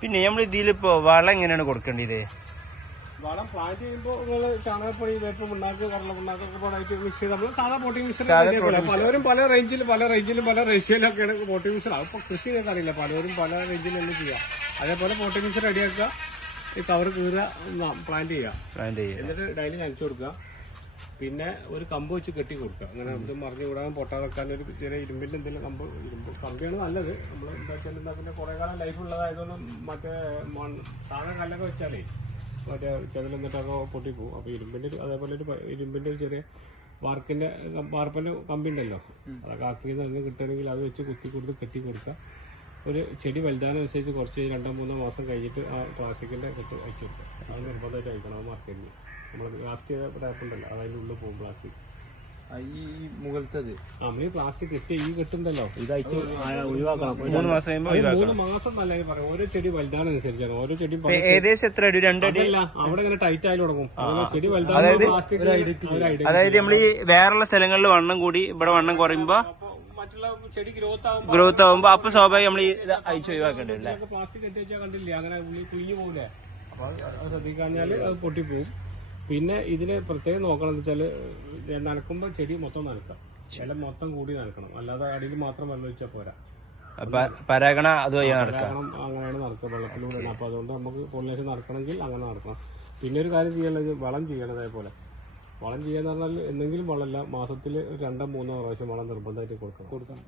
പിന്നെ നമ്മൾ ഇതിലിപ്പോ വളം എങ്ങനെയാണ് കൊടുക്കേണ്ടത്? വളം പ്ലാന്റ് ചെയ്യുമ്പോൾ നിങ്ങൾ ചാണകപ്പൊടി വേപ്പ് പിണ്ണാക്ക് കടല പിണ്ണാക്ക് ഒക്കെ പാടായിട്ട് മിക്സ് ചെയ്ത് നമ്മൾ സാധാ പോട്ടിംഗ് മിക്സർ പലരും പല റേഞ്ചിൽ പല റേഞ്ചിലും പല റേഷ്യോയിലൊക്കെയാണ് പോട്ടിംഗ് മിക്സർ അതിപ്പോൾ കൃഷി ചെയ്തൊക്കെ അറിയില്ല. പലരും പല റേഞ്ചിലൊന്നും ചെയ്യാം. അതേപോലെ പോട്ടിംഗ് മിക്സർ റെഡിയാക്കുക ഈ കവർ കീറുക പ്ലാന്റ് ചെയ്യുക. പ്ലാന്റ് ചെയ്യുക. എന്നിട്ട് ഡെയിലി നനച്ചു കൊടുക്കുക. പിന്നെ ഒരു കമ്പ് വെച്ച് കെട്ടി കൊടുക്കുക. അങ്ങനെ നമ്മൾ മറിഞ്ഞു വിടാൻ പൊട്ടാതെ വെക്കാൻ ഒരു ചെറിയ ഇരുമ്പിന്റെ എന്തെങ്കിലും കമ്പ് ഇരുമ്പ് കമ്പിയാണ് നല്ലത്. നമ്മൾ എന്താ വെച്ചാൽ എന്താ പിന്നെ കുറെ കാലം ലൈഫ് ഉള്ളതായതുകൊണ്ട് മറ്റേ മണ്ണ് താഴെ കല്ലൊക്കെ വെച്ചാലേ മറ്റേ ചെതലെന്നിട്ടൊക്കെ പൊട്ടിപ്പോവും അപ്പൊ ഇരുമ്പിന്റെ ഒരു- അതേപോലെ ഒരു ഇരുമ്പിന്റെ ഒരു ചെറിയ വാർക്കിന്റെ വാർപ്പന്റെ കമ്പി ഉണ്ടല്ലോ. അതൊക്കെ ആക്കി തന്നെ കിട്ടണമെങ്കിൽ അത് വെച്ച് കുത്തി കൊടുത്ത് കെട്ടി കൊടുക്കുക. ഒരു ചെടി വലുതാനനുസരിച്ച് കുറച്ച് രണ്ടോ മൂന്നോ മാസം കഴിഞ്ഞിട്ട് ആ പ്ലാസ്റ്റിക്കിന്റെ കെട്ട് അയച്ചു കൊടുക്കുക. അത് നിർബന്ധമായിട്ട് അയക്കണം അത് മാർക്കറ്റിന് നമ്മൾ ഗ്രാഫ്റ്റ് ചെയ്ത ടാപ്പ് ഉണ്ടല്ലോ അത് അതിന്റെ ഉള്ളിൽ പോകും പ്ലാസ്റ്റിക് ഈ മുകളിലത്തത്? നമ്മൾ ഈ പ്ലാസ്റ്റിക് ജസ്റ്റ് ഈ കെട്ടുണ്ടല്ലോ. ഇത് അയച്ചു ഒഴിവാക്കണം. മൂന്ന് മാസം മൂന്ന് മാസം നല്ല പറയാം ഓരോ ചെടി വലുതാനനുസരിച്ചാണ് ഓരോ ചെടി ഏകദേശം എത്ര അടി? രണ്ടടി അതല്ല അവിടെ ഇങ്ങനെ ടൈറ്റ് ആയി തുടങ്ങും. ചെടി വലുതാണ് അതായത് നമ്മൾ ഈ വേറെയുള്ള സ്ഥലങ്ങളിൽ വണ്ണം കൂടി ഇവിടെ വണ്ണം കുറയുമ്പോ മറ്റുള്ള ചെടി ഗ്രോത്ത് ആകുമ്പോൾ ഗ്രോത്ത് അപ്പൊ സ്വാഭാവികം നമ്മൾ ഇത് അയച്ചു ഒഴിവാക്കേണ്ടി വരും അല്ലേ? പ്ലാസ്റ്റിക് കെട്ടി വെച്ചാൽ കണ്ടില്ലേ? അങ്ങനെ ഉള്ളി കുഴിഞ്ഞു പോകില്ലേ അപ്പൊ അത് പൊട്ടിപ്പോവും. പിന്നെ ഇതിന് പ്രത്യേകം നോക്കണം എന്ന് വെച്ചാൽ നനക്കുമ്പോൾ ചെടി മൊത്തം നനക്കാം. ചില മൊത്തം കൂടി നനക്കണം. അല്ലാതെ അടിയിൽ മാത്രം വെള്ളം ഒഴിച്ചാൽ പോരാ. പരാഗണ അതുവഴി നടക്കാം. അങ്ങനെയാണ് നടക്കുക വെള്ളത്തിലൂടെ അപ്പൊ അതുകൊണ്ട് നമുക്ക് പൊളിനേഷൻ നടക്കണമെങ്കിൽ അങ്ങനെ നടക്കണം. പിന്നെ ഒരു കാര്യം ചെയ്യേണ്ടത് വളം ചെയ്യണം അതേപോലെ വളം ചെയ്യാന്ന് പറഞ്ഞാൽ എന്തെങ്കിലും വളമല്ല. മാസത്തിൽ രണ്ടോ മൂന്നോ പ്രാവശ്യം വളം നിർബന്ധമായിട്ട് കൊടുക്കണം. കൊടുക്കണം.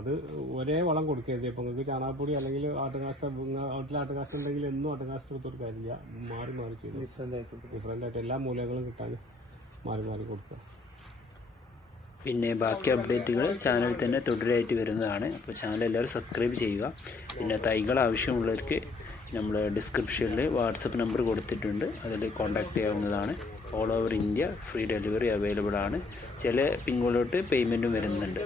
അത് ഒരേ വളം കൊടുക്കരുത് ഇപ്പൊ നിങ്ങൾക്ക് ചാണകപ്പൊടി അല്ലെങ്കിൽ ആട്ടുകാഷ്ട വീട്ടിൽ ആട്ടുകാഷ്ടം ഉണ്ടെങ്കിൽ എന്നും ആട്ടുകാഷ്ടം കൊടുത്തൊരു കാര്യമില്ല മാറി മാറി ചെയ്തു. ഡിഫറെന്റ് ആയിട്ട് എല്ലാ മൂലകളും കിട്ടാൻ മാറി മാറി കൊടുക്കുക. പിന്നെ ബാക്കി അപ്ഡേറ്റുകൾ ചാനൽ തന്നെ തുടരായിട്ട് വരുന്നതാണ്. അപ്പോൾ ചാനൽ എല്ലാവരും സബ്സ്ക്രൈബ് ചെയ്യുക. പിന്നെ തൈകൾ ആവശ്യമുള്ളവർക്ക് നമ്മൾ ഡിസ്ക്രിപ്ഷനിൽ വാട്സപ്പ് നമ്പർ കൊടുത്തിട്ടുണ്ട്. അതിൽ കോൺടാക്ട് ചെയ്യാവുന്നതാണ്. All over India free delivery available ആണ്. ചില പിങ്ങോട്ട് പേയ്മെന്റും വരുന്നുണ്ട്.